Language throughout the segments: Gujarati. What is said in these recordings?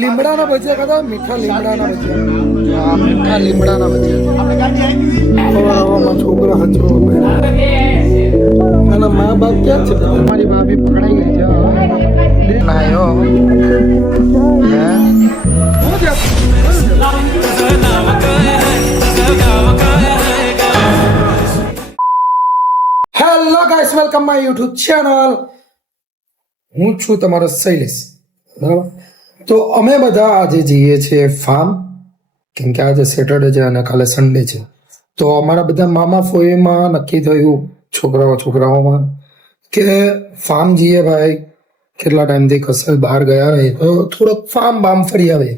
લીમડાના ભજીયા ખાધા મીઠા લીમડાના ભજીયા હા મીઠા લીમડાના ભજીયા છોકરા હચરો અને મા બાપ ક્યાં છે તમારી ભાભી પકડાઈ ગઈ છે નાયો hello guys welcome my YouTube channel હું છું તમારો શૈલેષ બરાબર તો અમે બધા આજે જઈએ છીએ ફાર્મ કેમ કે આજે સેટરડે છે અને કાલે સન્ડે છે તો અમારા બધા મામા ફોઈમાં નક્કી થયું છોકરાઓમાં કે ફાર્મ જઈએ ભાઈ કેટલા ટાઈમથી કશે બહાર ગયા નહીં તો થોડોક ફાર્મ બામ ફરી આવે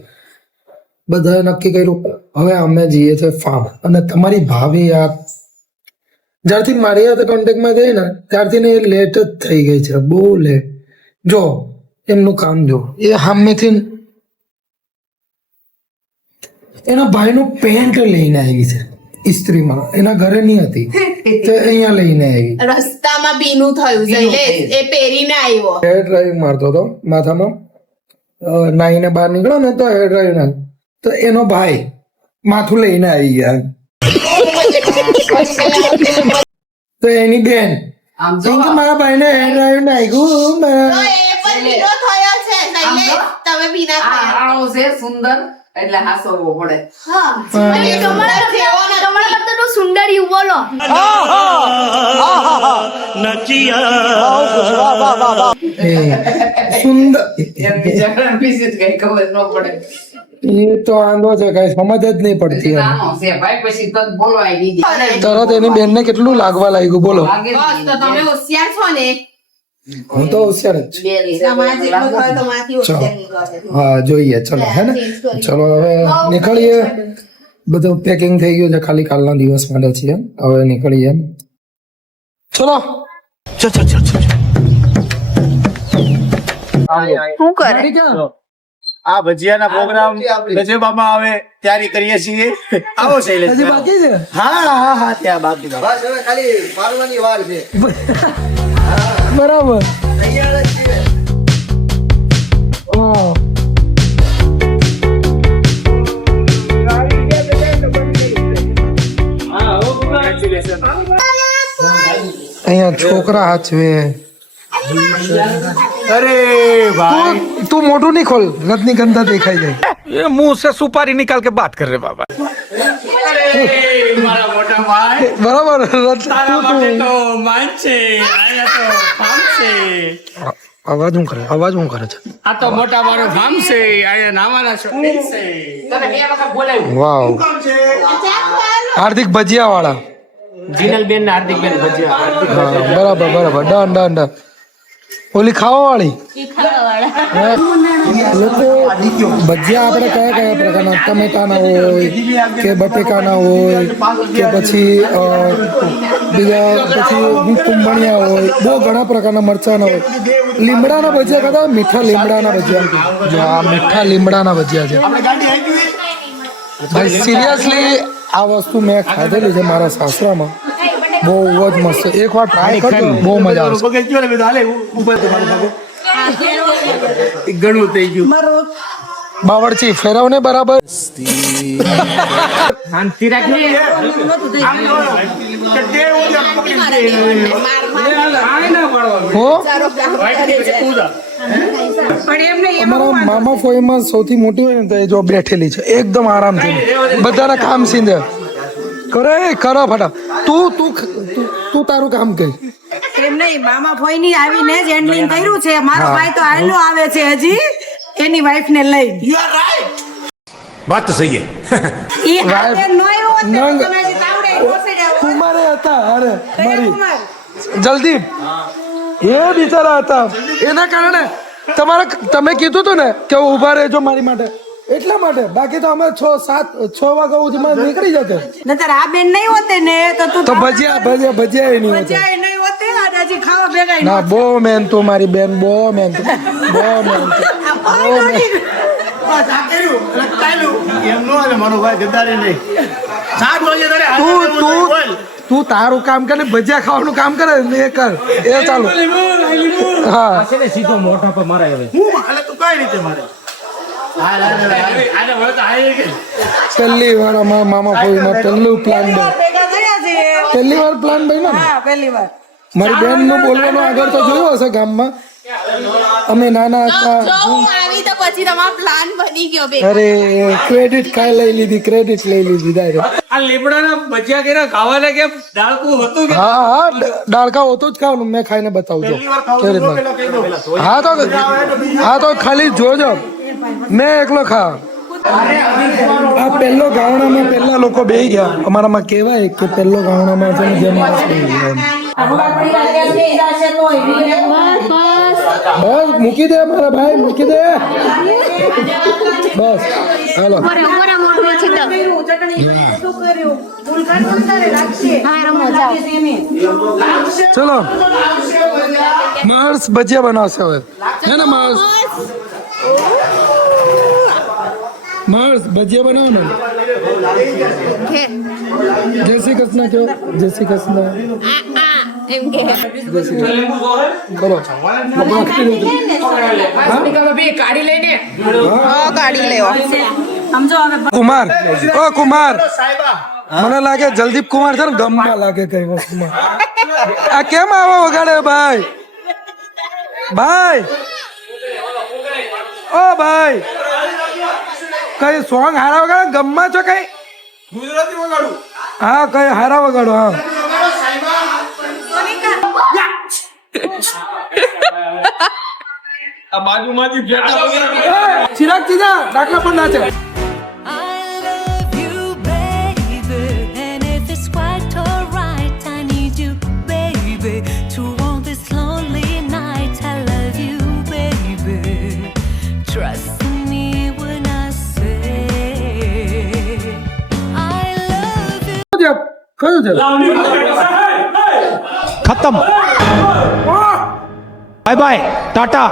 બધાએ નક્કી કર્યું હવે અમે જઈએ છીએ ફાર્મ અને તમારી ભાભી યાર જ્યારથી મારી સાથે કોન્ટેક્ટમાં થઈ ને ત્યારથી ને એ લેટ જ થઈ ગઈ છે બહુ લેટ જો એમનું કામ જો એ સામેથી એના ભાઈનું પેન્ટ લઈને આવી છે ઇસ્ત્રીમાં એના ઘરે નહીં હતી તો અહીંયા લઈને આવી રસ્તામાં ભીનું થયું શૈલેષ એ પહેરીને આવ્યો હેર ડ્રાઈવ મારતો હતો માથામાં નાઈને બહાર નીકળ્યો ને તો હેર ડ્રાઈવ ના તો એનો ભાઈ માથું લઈને આવી ગયા તો એની બેન મારા ભાઈ ને હેર ડ્રાઈવ નાખ્યું ભીનો થયો છે શૈલેષ તમે ભીના થયા છે સુંદર એટલે હાસવો પડે સુંદર યુ બોલો સુંદર કઈ ખબર ન પડે એ તો આંધો છે કઈ સમજ જ નહીં પડતી એને. નાનો છે ભાઈ પછી તો બોલવાય દીધી તરત એની બેન ને કેટલું લાગવા લાગ્યું બોલો બસ તો તમે હોશિયાર છો ને હું તો હોશિયાર જ છું. તમારા જેટલું થયું તો મારાથી હોશિયાર નીકળશે. હા જોઈએ ચલો હે ને ચલો હવે નીકળીએ બધું પેકિંગ થઈ ગયું છે ખાલી કાલના દિવસ માટે છીએ હવે નીકળીએ ચલો શું કરે આ ભજીયાના પ્રોગ્રામ ગજબામાં આવે તૈયારી કરીએ છીએ આવો શૈલેષ હજી બાકી છે હા ત્યાં બાકી છે. બરાબર અહીંયા છોકરા હાચવે અરે ભાઈ તું મોઢું નહીં ખોલ રજનીગંધા દેખાઈ જાય ये मुंह से सुपारी निकाल के बात कर रहे बाबा મારા મોટા ભાઈ બરાબર તારા માટે તો માન છે આયા તો ફાર્મ છે અવાજ હું કરે છે આ તો મોટા મારો ફાર્મ છે આયા નાવાના છોકરી છે તને બે વખત બોલાવ્યું વાવ હાર્દિક ભજીયા વાળા જીનલ બેન હાર્દિક બેન ભજીયા બરાબર ડન ઓલી ખાવા વાળી લોકો ભજીયા આપણે કયા પ્રકારના ટમેટાના હોય કે બટેકાના હોય કે પછી બીજા પછી કુંભણિયા હોય બહુ ઘણા પ્રકારના મરચાના હોય લીમડાના ભજીયા ખાધા મીઠા લીમડાના ભજીયા જો આ મીઠા લીમડાના ભજીયા છે ભાઈ સિરિયસલી આ વસ્તુ મેં ખાધેલી છે મારા સાસરામાં બહુ જ મસ્ત એકવાર ટ્રાય કરજો બહુ મજા આવશે ઘણું થઈ ગયું બાવળચી ફેરવને બરાબર શાંતિ રાખી હો અમારા મામા ફોઈમાં સૌથી મોટી હોય ને તો એ જો બેઠેલી છે એકદમ આરામથી બધાના કામ સીંધે કરો ફટા તું તારું કામ કર એમ નહીં મામા ફોઈ ની આવીને જ હેન્ડલિંગ કર્યું છે મારો ભાઈ તો હાલો આવે છે હજી એની વાઈફ ને લઈ बात तो सही है ઈ હાથે નોય હોત ને નંગ. તમે હજી તાવડે ઘોસે જાવ કુમારે હતા અરે મારી કુમાર જલ્દી એ બિચારા હતા એના કારણે તમે કીધું હતું ને કે ઉભા રહેજો મારી માટે એટલા માટે બાકી તો અમે 6 વાગ્યા સુધીમાં નીકળી જતો નતર આ બેન નહીં હોતે ને તો તું તો ભજીયા નહીં હોતે ભજીયા નહીં હોતે આજ હજી ખાવા ભેગા ના બહુ મેન તું મારી બેન બહુ મેન તું તું તારું કામ કરે ભજીયા ખાવાનું કામ કરે ને એ કર એ ચાલુ હા સીધો મોઢા પર મારે હવે હું તું કઈ રીતે મારે પહેલી વાર અમારા મામા ફોઈમાં પહેલું પ્લાન ભેગા થયા છીએ પહેલી વાર પ્લાન બન્યો ને હા પહેલી વાર મારી બેન નું બોલવાનું આગળ તો જોયું હશે ગામમાં અમે નાના હતા જો હું આવી તો પછી તમારો પ્લાન બની ગયો બે અરે ક્રેડિટ કાંઈ લઈ લીધી ક્રેડિટ લઈ લીધી ડાયરેક્ટ આ લીમડાના ભજીયા કેરા ખાવાના કેમ ડાળકું હતું કે હા ડાળકા હોતો જ ખાવાનું મેં ખાઈને બતાવું જો કેવી રીતના હા તો ખાલી જોજો મેં એકલો ખા આ પહેલો ગાવણામાં પહેલા લોકો બેહી ગયા અમારામાં કહેવાય કે પહેલો ગાવણામાં છે ને જેમ માણસ બેહી ગયા એમ. બસ મૂકી દે મારા ભાઈ મૂકી દે બસ હાલો ચલો માર્સ ભજીયા બનાવશે હવે હે ને માર્સ ભજીયા બનાવો ને જય શ્રી કૃષ્ણ કહો જય શ્રી કૃષ્ણ એમ કે કરો કાઢી લઈને ગાડી લેવો કુમાર ઓ કુમાર મને લાગે જલદીપ કુમાર છે ને ગમમાં લાગે કઈ વસ્તુમાં આ કેમ આવો વગાડે ભાઈ ભાઈ ઓ ભાઈ કઈ સોંગ હારા વગાડો ગમમાં છો કઈ ગુજરાતી વગાડું હા કઈ હારા વગાડો હા આ બાજુમાંથી ફેટા વગેરે ચિરાગ ચીજા ડાકલા પણ નાચે I love you, baby. And if it's quite alright, I need you, baby, to walk this lonely night. I love you, baby. Trust me when I say I love you. કયું છે खत्म बाय बाय टाटा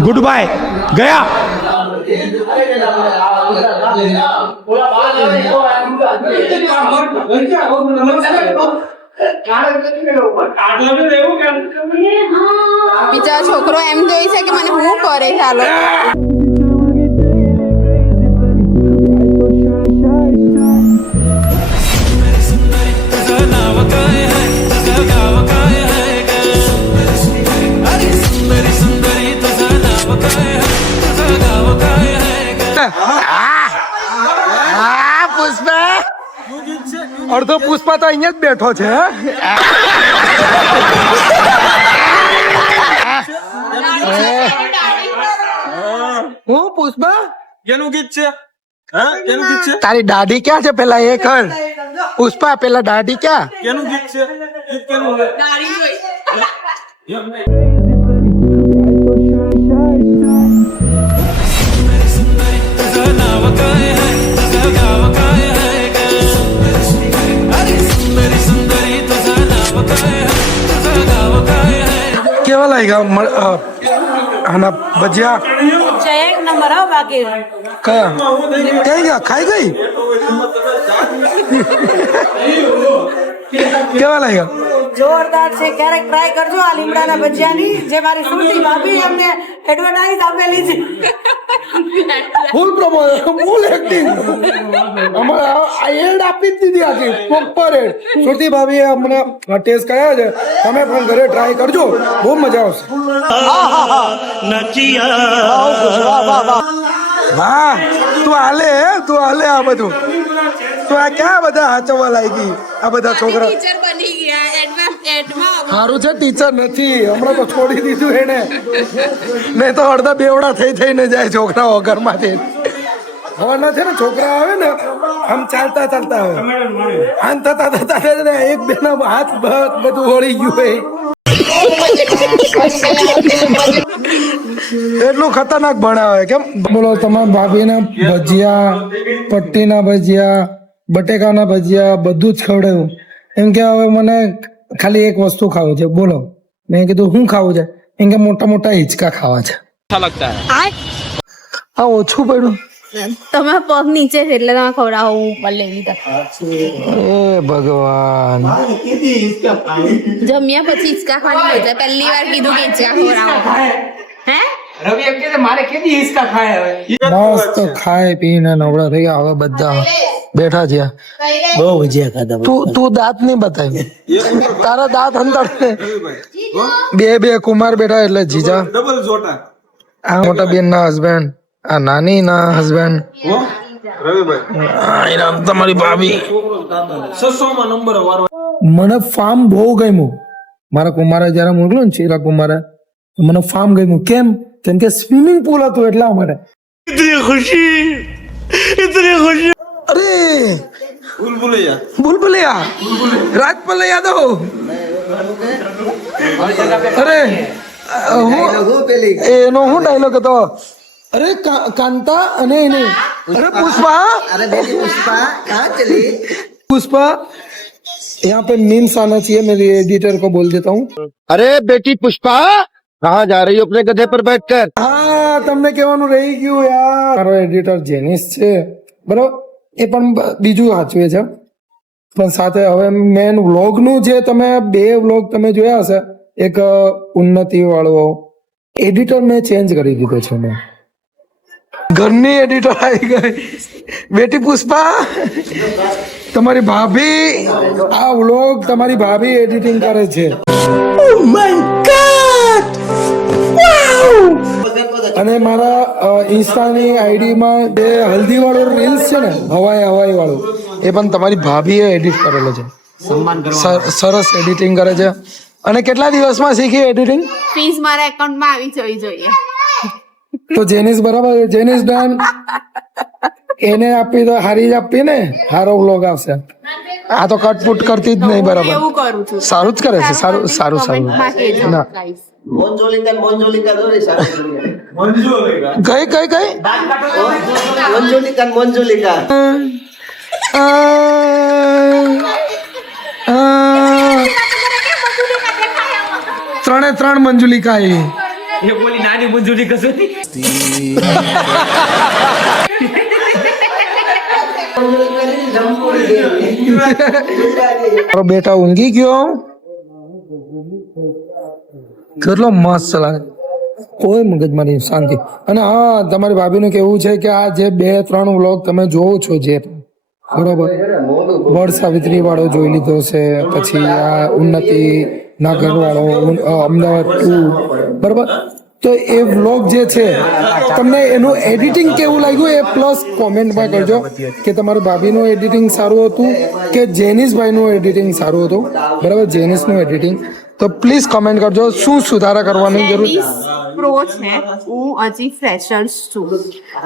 गुड बाय गया બીજા છોકરો એમ જોઈ છે કે મને હું કરે ચાલો પુષ્પા અડધો પુષ્પા તો અહીંયા જ બેઠો છે હું પુષ્પા કેનું ગીત છે હા કેનું ગીત છે તારી દાઢી ક્યાં છે પેલા એ કર પુષ્પા પેલા દાઢી ક્યાં કેનું ગીત છે ગીત કેનું છે કેવા લાગ્યા આના ભજીયા એક નંબર હો બાકી કયા કઈ ગયા ખાઈ ગઈ કેવા લાગ્યા જોરદાર છે ક્યારેક ટ્રાય કરજો આ લીમડાના ભજીયાની જે મારી સુરતી ભાભી એમને એડવર્ટાઇઝ આપેલી છે ફૂલ પ્રમોશન ફૂલ એક્ટિંગ અમારા એડ આપી જ દીધી આખી પ્રોપર એડ સુરતી ભાભીએ અમને ટેસ્ટ કર્યા છે તમે પણ ઘરે ટ્રાય કરજો બહુ મજા આવશે વાહ તું હાલે આ બધું તો આ ક્યાં બધા હાચવવા લાગી આ બધા છોકરા ટીચર બની ગયા એડમાં સારું છે ટીચર નથી હમણાં તો છોડી દીધું એને નહીં તો અડધા બેવડા થઈને જાય છોકરાઓ ઘરમાંથી હવાના છે ને છોકરા આવે ને આમ ચાલતા આવે આમ થતા એક બે ના હાથ બધું વળી ગયું હોય એટલું ખતરનાક ભણાવે કેમ બોલો તમારા ભાભીના ભજીયા પટ્ટીના ભજીયા બટેકાના ભજીયા બધું જ ખવડાવ્યું એમ કે હવે મને ખાલી એક વસ્તુ ખાવું છે બોલો મેં કીધું શું ખાવું છે એમ કે મોટા મોટા હિંચકા ખાવા છે હા ઓછું પડ્યું તમે પગ નીચે છે એટલે તમે ખવડાવો ઉપર લઈ લીધા એ ભગવાન જમ્યા પછી હિંચકા ખાવાની મજા પહેલી વાર કીધું કે હિંચકા ખવડાવો હે રવિ એમ કે છે, મારે કેદી હિસકા ખાય હવે મસ્ત ખાય પીને નવરા થઈ ગયા હવે બધા બેઠા છે બહુ ભજીયા ખાધા તું દાંત નહીં બતાવી તારા દાંત અંદર બે કુમાર બેઠા એટલે જીજા ડબલ જોટા આ મોટા બેન ના હસબન્ડ આ નાની ના હસબન્ડ તમારી ભાભી 600 નંબર વાળો મને ફાર્મ બહુ ગમ્યું મારા કુમારે જયારે મોકલ્યું ને ચીરા કુમારે મને ફાર્મ ગમ્યું કેમ કે સ્વિમિંગ પુલ હતું એટલા માટે અરે बुलबुलिया राजपाल यादव अरे એનો શું ડાયલોગ હતો અરે કાંતા અને એને અરે પુષ્પા पुष्पा यहाँ पे मीम्स आना चाहिए मेरे एडिटर को बोल देता हूँ अरे बेटी पुष्पा कहाँ जा रही हो अपने गधे पर बैठकर હા તમને કહેવાનું રહી ગયું યાર મારો એડિટર જેનિસ છે બરાબર એ પણ બીજું વાંચવે છે પણ સાથે હવે મેન વ્લોગ નું જે તમે 2 વ્લોગ તમે જોયા હશે એક ઉન્નતિ વાળો એડિટર મેં ચેન્જ કરી દીધો છે મેં ઘરની એડિટર આવી ગઈ બેટી પુષ્પા તમારી ભાભી આ વ્લોગ તમારી ભાભી એડિટિંગ કરે છે અને મારા ઇન્સ્ટાની આઈડીમાં જે હલ્દી વાળો રીલ્સ છે ને હવાઈ વાળો એ પણ તમારી ભાભીએ એડિટ કરેલો છે સરસ એડિટિંગ કરે છે અને કેટલા દિવસમાં શીખી એડિટિંગ ફીસ મારા એકાઉન્ટમાં આવી જવી જોઈએ તો જેનિસ બરાબર જેનિસ ડન એને આપી તો હારી જ આપી ને હારો વ્લોગ આવશે આ તો કટપુટ કરતી જ નહીં બરાબર એવું કરું છું સારું જ કરે છે સારું કમેન્ટમાં કહેજો ના guys. કઈ ત્રણ મંજુલિકા એ બોલી નાની મંજૂરી કશું મારો બેટા ઊંઘી ગયો કેટલો મસ્ત લાગે કોઈ મગજમારી શાંતિ અને હા તમારી ભાભીનું કેવું છે કે આ જે 2-3 વ્લોગ તમે જોવો છો જે બરોબર વડ સાવિત્રી વાળો જોઈ લીધો છે પછી આ ઉન્નતિ ના ઘર વાળો અમદાવાદ 2 બરોબર તો એ વ્લોગ જે છે તમને એનું એડિટિંગ કેવું લાગ્યું એ પ્લસ કોમેન્ટમાં કરજો કે તમારી ભાભીનું એડિટિંગ સારું હતું કે જેનિસભાઈનું એડિટિંગ સારું હતું બરાબર જેનિસનું એડિટિંગ તો પ્લીઝ કમેન્ટ કરજો શું સુધારા કરવાની જરૂર જેનિસ પ્રો છે હું હજી ફ્રેશર્સ છું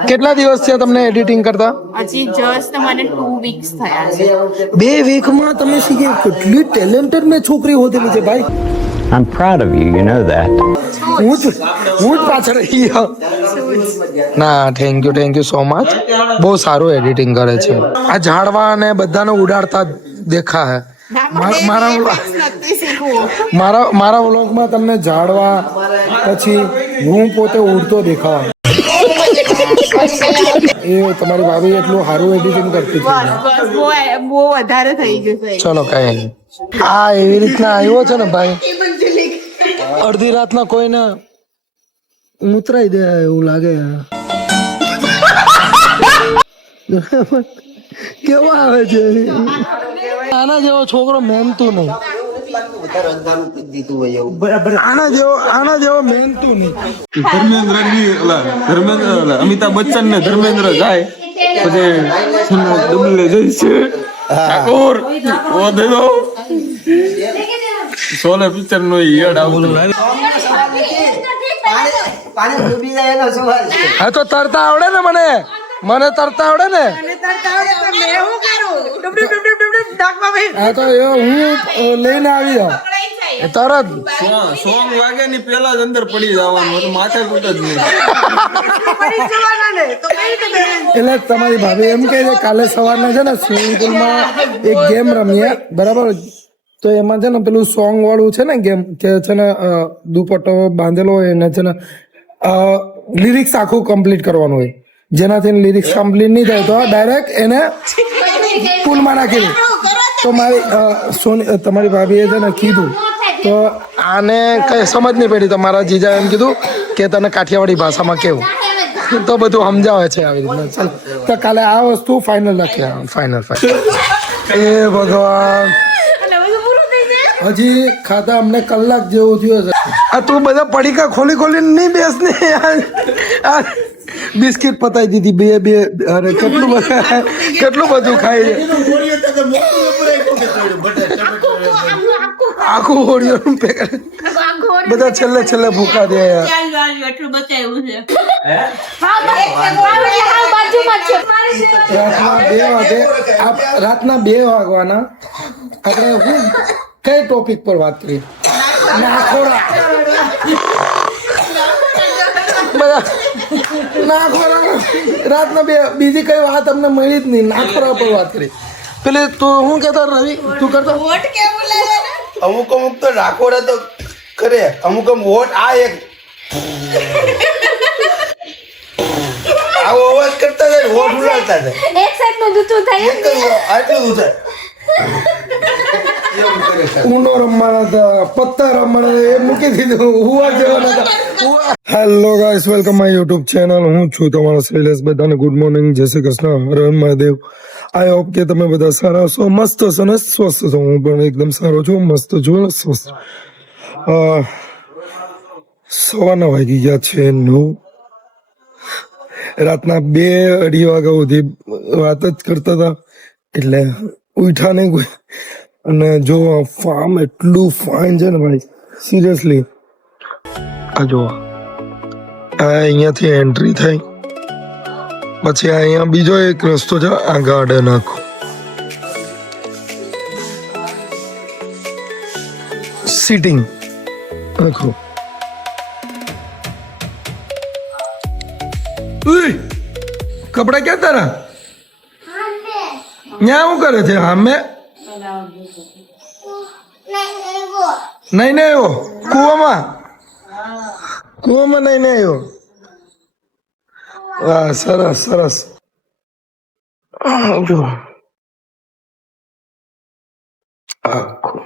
કેટલા દિવસ છે તમને એડિટિંગ કરતા હજી જસ્ટ મને 2 વીક્સ થયા છે 2 વીકમાં તમે શીખી કેટલી ટેલેન્ટેડ મેં છોકરી હોતેલી છે ભાઈ I'm proud of you, you know that. હું જ પાછળ રહી ગયો ના થેન્ક યુ સો મચ બહુ સારું એડિટિંગ કરે છે આ ઝાડવા અને બધાને ઉડાડતા દેખા હે મારા વ્લોગમાં તમને ઝાડવા પછી હું પોતે ઉડતો દેખાવા એ તમારી ભાભી એટલું સારું એડિટિંગ કરતી હતી બહુ વધારે થઈ ગયું છે ચલો કઈ નહીં આ એવી રીતના આવ્યો છે ને ભાઈ અડધી રાતના કોઈને ઉતરાઈ દે એવું લાગે કેવા આવે છે આના જેવો છોકરો મહેનતું નહીં આના જેવો મહેનતું નહીં અમિતાભ બચ્ચન ને ધર્મેન્દ્ર જાય પછી ડબલે જઈશે ઠાકોર ઓ દે દો સોલે પિક્ચર નો યાદ આવતું હા તો તરતા આવડે ને મને તરતા આવડે ને હા તો એ હું લઈને આવી જાઉં તરત સોંગ વાગે ની પેલા જ અંદર પડી જવાનું તો માથે કૂટ જ નહીં એટલે તમારી ભાભી એમ કહે છે કાલે સવારના છે ને સ્વિમિંગ પુલમાં એક ગેમ રમીએ બરાબર તો એમાં છે ને પેલું સોંગ વાળું છે ને ગેમ કે છે ને દુપટ્ટો બાંધેલો હોય એને છે ને લિરિક્સ આખું કમ્પ્લીટ કરવાનું હોય જેનાથી લિરિક્સ કમ્પ્લીટ નહીં થાય તો ડાયરેક્ટ એને પુલમાં નાખી દે તો મારી તમારી ભાભીએ છે ને કીધું તો આને કઈ સમજ નહીં પડી તો મારા જીજા એમ કીધું કે તને કાઠિયાવાડી ભાષામાં કેવું તો બધું સમજાવે છે આવી રીતના. ચાલ તો કાલે આ વસ્તુ ફાઇનલ રાખીએ. ફાઇનલ એ ભગવાન હજી ખાતા અમને કલાક જેવું થયું છે. આ તું બધા પડીકા ખોલી ખોલીને નહીં બેસ ને આ બિસ્કિટ પતાવી દીધી બે અરે કેટલું બધું ખાઈ છે. આખું હોળીઓનું પેકેટ બધા છેલ્લે ભૂકા દે યાર. રાતના 2 વાગવાના આપણે કઈ ટોપિક પર વાત કરી? નાખોડા રાતના 2 બીજી કઈ વાત અમને મળી જ નહીં. નાખોડા પર વાત કરી. પેલે તું શું કહેતો રવિ? તું કરતો વોટ કેવું લાગે ને? અમુક તો રાખોડા તો કરે, અમુક વોટ આ એક આવો અવાજ કરતા જાય વોટ ઉડાડતા જાય. એક સાઈડ નું દૂધું થાય એમ ને? આટલું થાય. ઊનો રમવાના હતા, પત્તા રમવાના એ મૂકી દીધું. હુવા જવાના હતા. Hello guys, welcome my YouTube channel. હું છું તમારો શૈલેષ. બધાને ગુડ મોર્નિંગ, જય શ્રી કૃષ્ણ, હર હર મહાદેવ. આઈ હોપ કે તમે બધા સારા છો, મસ્ત છો ને સ્વસ્થ છો. હું પણ એકદમ સારો છું, મસ્ત છું ને સ્વસ્થ. સવારના વાગી ગયા છે 9. રાતના 2-2:30 વાગ્યા સુધી વાત જ કરતા હતા એટલે ઉઠા નહીં કોઈ. અને જો ફાર્મ એટલું ફાઇન છે ને ભાઈ, સિરિયસલી. આ જો આ અહીંયાથી એન્ટ્રી થાય પછી અહીંયા બીજો એક રસ્તો છે, આ ગાર્ડન આખો. સિટિંગ આખું. કપડા ક્યાં તારા? ત્યાં શું કરે છે? અમે નહીં આવ્યો કુવામાં નહીં આવ્યો. વાહ, સરસ સરસ. જો આખું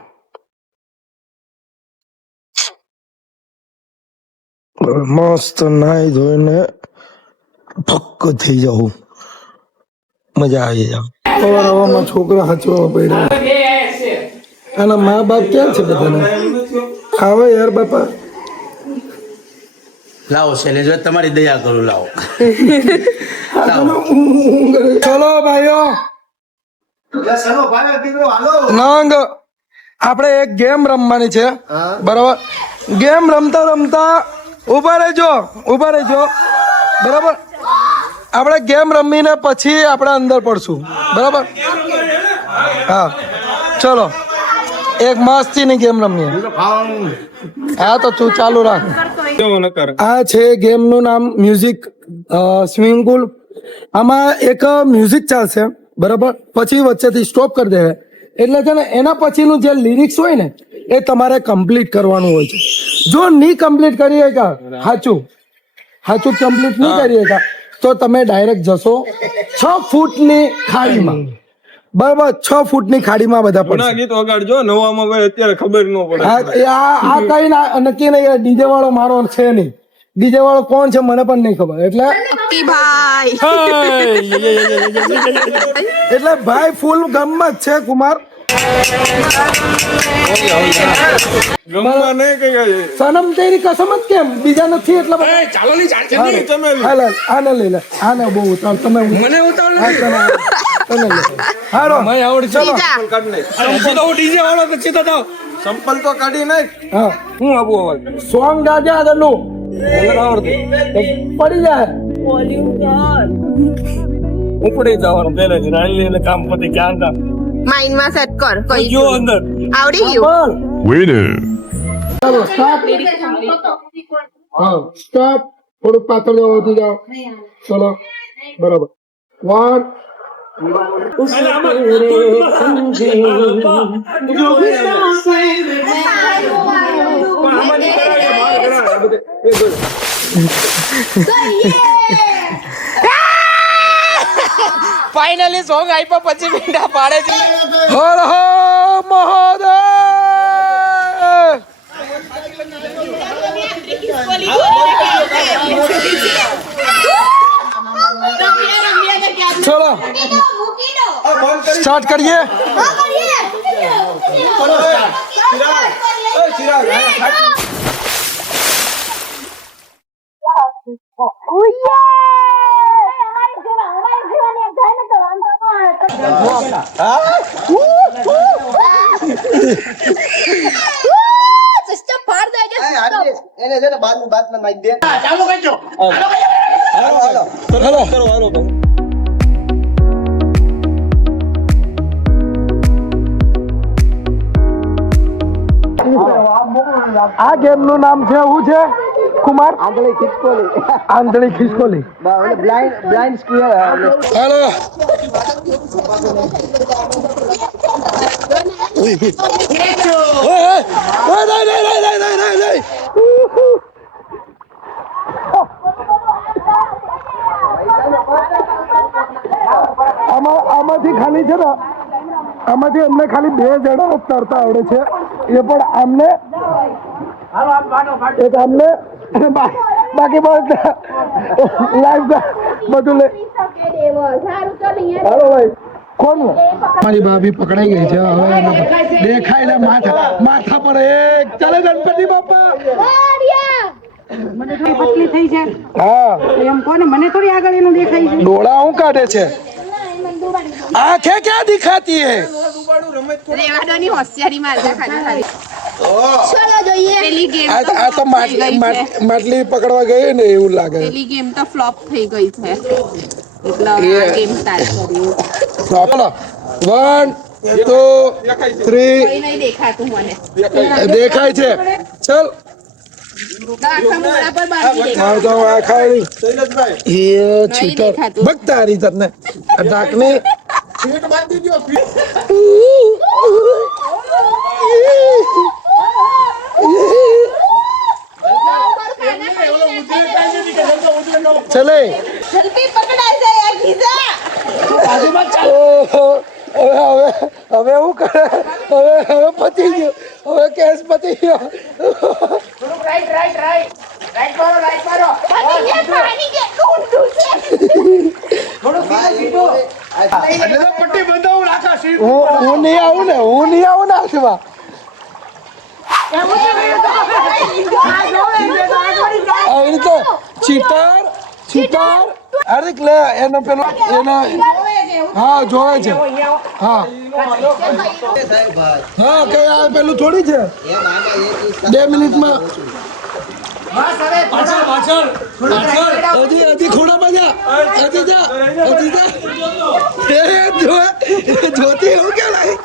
મસ્ત નાઈ ધોઈને ફક્ક થઈ જાઉં, મજા આવી જાવ. હવામાં છોકરા હચવા પડ્યા. આના મા બાપ ક્યાં છે બધાને? આવે યાર બાપા. લાવો શૈલેષભાઈ, તમારી દયા કરું. લાવો ચલો ભાઈઓ, નંગ આપણે એક ગેમ રમવાની છે, બરાબર? ગેમ રમતા રમતા ઉભા રહેજો બરાબર? આપણે ગેમ રમીને પછી આપણે અંદર પડશું, બરાબર? હા ચલો, એક મસ્તીની ગેમ રમીએ. હા તો તું ચાલુ રાખ. આ છે ગેમનું નામ મ્યુઝિક સ્વિમિંગ પુલ. આમાં એક મ્યુઝિક ચાલશે, બરાબર? પછી વચ્ચેથી સ્ટોપ કરી દે એટલે છે ને એના પછીનું જે લિરિક્સ હોય ને એ તમારે કમ્પ્લીટ કરવાનું હોય છે. જો નહીં કમ્પ્લીટ કરી શકા, સાચું કમ્પ્લીટ નહીં કરી શકા તો તમે ડાયરેક્ટ જશો 6 ફૂટની ખાડીમાં, બરાબર? 6 ફૂટની ખાડીમાં બધા પડશે. ગીત વગાડજો નવામાં ભાઈ, અત્યારે ખબર ન પડે. આ કઈ નક્કી નહીં. ડીજે વાળો મારો છે નહીં. ડીજે વાળો કોણ છે મને પણ નહીં ખબર. એટલે ભાઈ ફૂલ ગમત છે કુમાર. સનમ તેરી કસમત કેમ બીજા નથી? એટલે ચાલો ની આને લઈ લે, આને બહુ ઉતાર. તમે મને ઉતાર હારો મેં આવડી. ચલો ડીજે વાળો તો સીધો થાવ, સંપલ તો કાઢી નાખ. હા, હું આવું અવાજ સોંગ ગાજે આગળનું પડી જાય. ઉપડી જવાનું પહેલેથી રાણી ને કામ પતી ક્યાં હતા માઇન્ડ માં સેટ કર. કઈ જો અંદર આવડી ગયું? ચાલો સ્ટાર્ટ. હા સ્ટોપ. થોડુંક પાછળ જવાથી જાઓ. ચલો બરાબર. 1 ફાઇનલી સોંગ આપ્યા પછી મીંડા પાડે છે. હર હર મહાદેવ. ખિસકોલી દોરીને ક્યાં છે? રમ્યા તો ક્યાં ચલો સ્ટાર્ટ કરીએ. એને છે ને બાદમાં નાખી દે. ચાલો કરજો હાલો આ ગેમ નું નામ છે શું છે કુમાર? આંધળી ખિસકોલી. આંધળી ખિસકોલી. Blind square. હાલો આમાંથી ખાલી છે ને આમાંથી અમને ખાલી 2 જણા તરતા આવડે છે એ પણ આમને એક આમને બાકી લાઈફ બધું લે. હાલો ભાઈ કોણ મારી ભાભી પકડાઈ ગઈ છે હવે એને દેખાય ને માથા પર એક ચાલે ગણપતિ બાપા. મને થોડી પતલી થઈ છે હા એમ કોને મને થોડી આગળ એનું દેખાય છે. डोला हूँ काटे छे आंखें क्या दिखाती है? રેવાડોની હોશિયારી મારતા ખાલી પેલી ગેમ આ તો માટલી પકડવા ગઈ ને એવું લાગે. પેલી ગેમ તો ફ્લોપ થઈ ગઈ છે એટલે હવે આ ગેમ સ્ટાર્ટ કરીએ. ચાલો 1 2 3 કોઈ નહીં દેખાતું મને દેખાય છે. ચલ આખા મોઢા પર બાંધી દેખાય. માર તો આ ખાઈ એ ચીટર દેખાતું. બકતારી તને ઢાકને ચલે જલ્દી પકડાઈ જાય આ ગીઝા. ઓહો હવે એવું કરે હવે પતી ગયો હવે કેસ પતી ગયો. પાણી કેટલું ઊંડું છે. પટ્ટી બંધાવું રાખા શીટ. હું નહીં આવું ને હાથમાં. આવી રીતે ચીટર અરે લે એનો પેલો હા જોવે છે હા કઈ આ પેલું થોડી છે 2 મિનિટમાં હજી ખોડામાં જા હજી જા જોતી એવું કે લાગે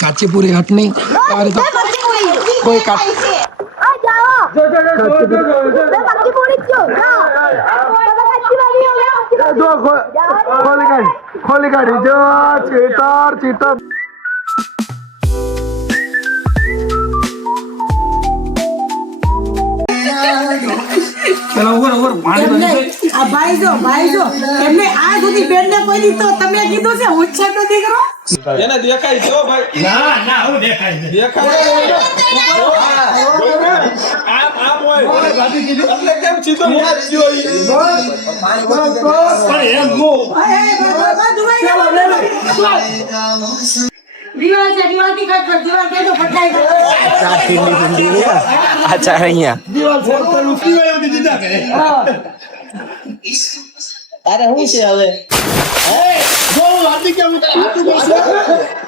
કાચી પૂરી હટ નહીં તારે તો કોઈ ખોલી કાઢી જો ચીટર આ ભાઈ જો એમને આ સુધી બેન ને કોઈ દીધો તમે કીધું છે ઉચ્છેદ તો દીકરો એને દેખાય છે ભાઈ. ના હું દેખાય છે. આમ હોય એટલે કેમ સીધો ન્યા જ ગયો ઈ? પણ એમ ગો દિવાલ છે દિવાલ થી કટ કર દિવાલ કઈ તો ફટાઈ ગયો દિવાલ ફોડ પેલું દીધા કરે. તારે શું છે હવે? જો હું હાથી કેમ હાથું બોલશે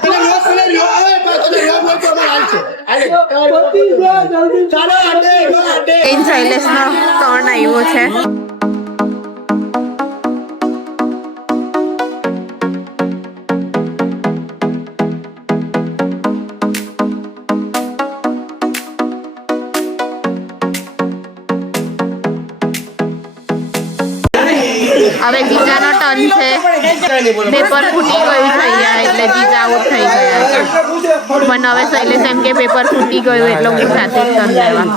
તને લોક કરે લ્યો આવે પણ તને લોક હોય તો અમે હાલશે. ચાલો આડે શૈલેષનો ટર્ન આવ્યો છે. હવે જીજાનો ટર્ન છે. પેપર ફૂટી ગયું થઈ ગયા એટલે જીજા આઉટ થઈ ગયા છે. પણ હવે શૈલેષ એમ કે પેપર ફૂટી ગયું એટલે હું સાથે જ ટર્ન લેવા.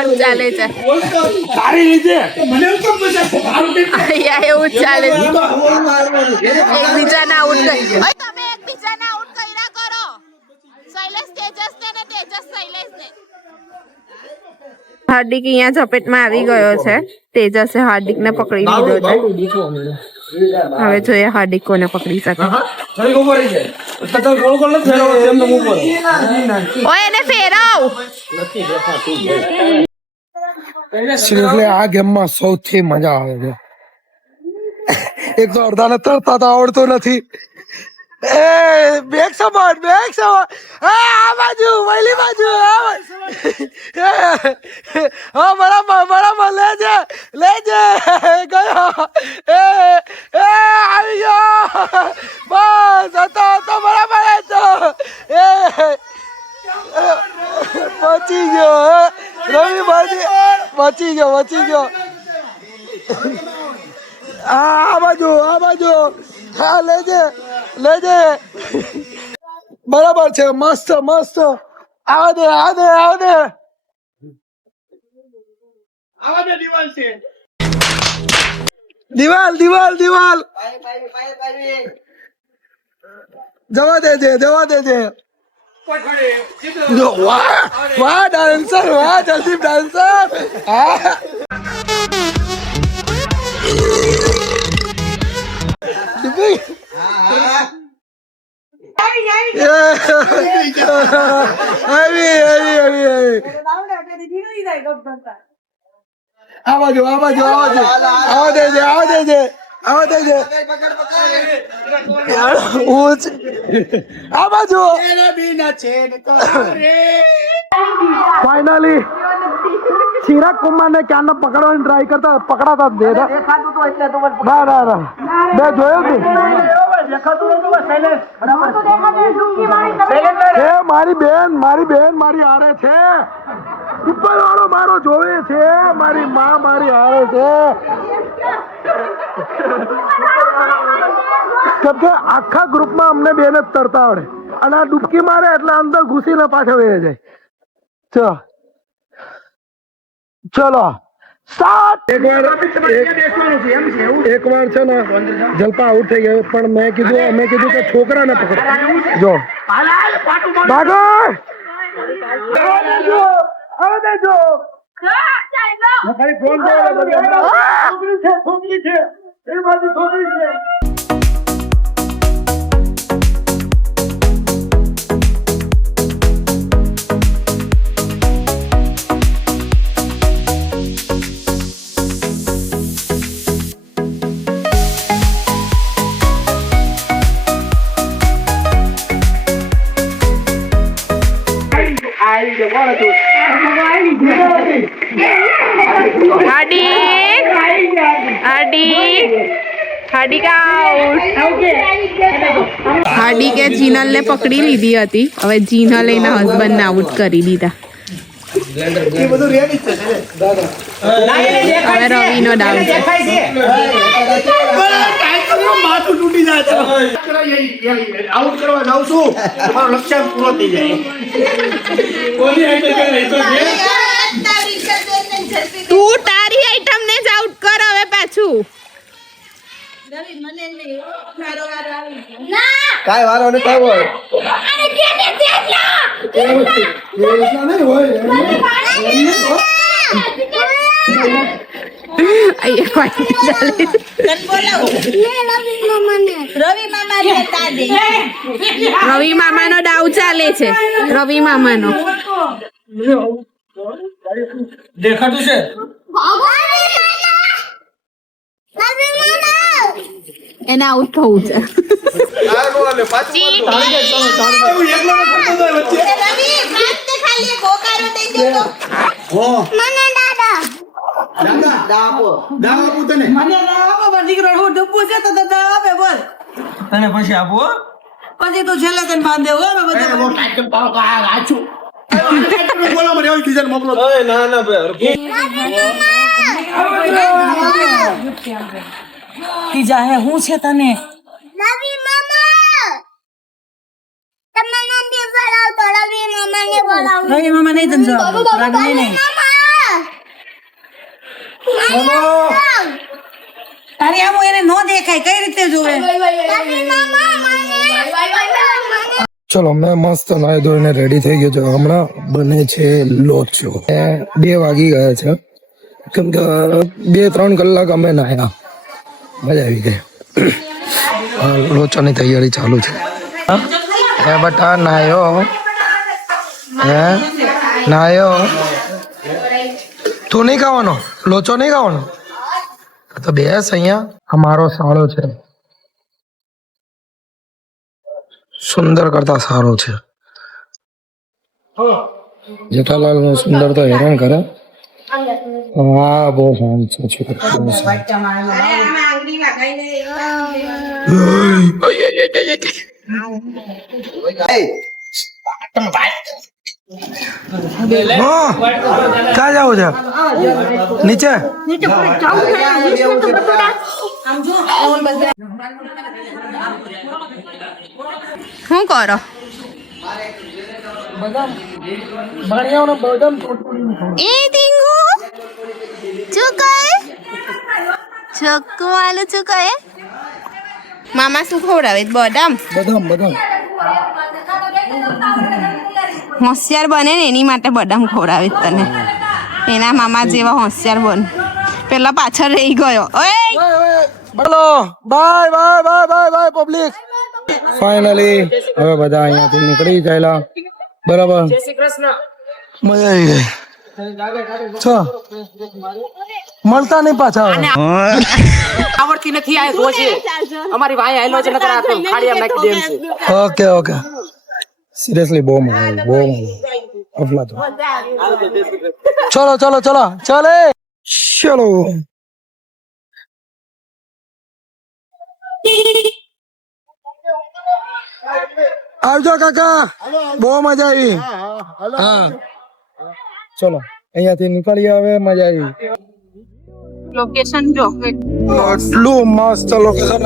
આવું ચાલે છે તારી રીતે મને એવું કેમ પૂછે? અહીંયા એવું જ ચાલે છે એકબીજાને આઉટ કરી તમે એકબીજાને આઉટ કર્યા કરો શૈલેષ તેજસને ને તેજસ શૈલેષને હાર્દિક અહીંયા ઝપેટમાં આવી ગયો છે તેજસે હાર્દિકને પકડી લીધો છે હવે જોઈએ હાર્દિક કોને પકડી શકે ઓય એને ફેરવ સિરિયસલી આ ગેમમાં સૌથી મજા આવે છે એક તો અડધાને તરતા તો આવડતો નથી એ બેગ સંભાળ આ બાજુ વહેલી બાજુ હા બરાબર લેજે ગયો એ આવી ગયો બસ હતો બરાબર હતો એ બચી ગયો રવિ બચી ગયો આ બાજુ હા લેજે બરાબર છે મસ્ત આવા દે દિવાલ જવા દેજે વાહ ડાન્સર વાહ જલદીપ ડાન્સર હા આવા દેજે આ બાજુ ફાઇનલી ચિરાગ કુમાર ને ક્યાં પકડવાની ટ્રાય કરતા પકડાતા જ દે ના બે જોયો છે મારી બેન મારી હારે છે ઉપર વાળો મારો જોવે છે મારી માં મારી હારે છે કેમ કે આખા ગ્રુપમાં અમને બેન જ તરતા આવડે અને આ ડૂબકી મારે એટલે અંદર ઘૂસીને પાછો વહી જાય ચલો એક વાર છે ને જલપા આઉટ થઈ ગયો પણ અમે કીધું કે છોકરાને પકડો જો ભાગો હાર્દિકે જીનલને પકડી લીધી હતી હવે જીનલ એના હસબન્ડને આઉટ કરી દીધા હવે રવિનો ડાઉન છે માથું તૂટી જાય આઉટ કરવા જાઉં છું તમારો લક્ષ્યાંક પૂરો થઈ જાય તું તારી આઈટમ ને જ આઉટ કર હવે પાછું કાંઈ વારો નથી આવ્યો રવિ મામાનો ડાઉ ચાલે છે રવિ મામાનો દેખાતું છે એને આઉટ થવું છે તને પછી આપો પછી તું છેલ્લે તને બાંધે હો બોલો મને એવું કીધું મોકલો ના ત્રીજા હે હું છે તને રવિ મામા નહીં તને જવાબ રાગને નહીં તારી આમ એને નો દેખાય કઈ રીતે જોવે ચલો મેં મસ્ત નાઈ ધોઈને રેડી થઈ ગયો છું હમણાં બને છે લોચો 2 વાગી ગયા છે કેમ કે 2-3 કલાક અમે નાયા મજા આવી ગઈ લોચાની તૈયારી ચાલુ છે હે બટા નાયો હે નાયો તું નહીં ખાવાનો લોચો નહીં ખાવાનો તો બેસ અહીંયા અમારો સાળો છે સુંદર કરતા સારો છે જેઠાલાલ નું સુંદર તો હેરાન કરે હા બહુ શાંત છે છોકરો બહુ શાંત. હા, ક્યાં જાવ છે નીચે શું કરો એ ટીંગુ શું કહે ચક્કુ વાલું શું કહે મામા શું ખવડાવે બદામ બદામ હોશિયાર બને ને એની માટે બદામ ખવડાવે છે તને એના મામા જેવા હોશિયાર બન પેલા પાછળ રહી ગયો ઓય બોલો bye bye bye bye bye public finally હવે બધા અહીંયાથી નીકળી ગયેલા બરાબર મજા આવી ગઈ છો મળતા નહીં પાછા આવડતી નથી આ રોજે અમારી ભાઈ આયલો છે નકર આ તો ખાડિયા નાખી દેમ છે ઓકે સિરિયસલી બહુ મજા આવી બહુ મજા અફલા તો ચલો ચાલે ચલો આવજો કાકા બહુ મજા આવી હા ચલો અહીંયાથી નીકળીએ હવે મજા આવી લોકેશન જો એટલું મસ્ત લોકેશન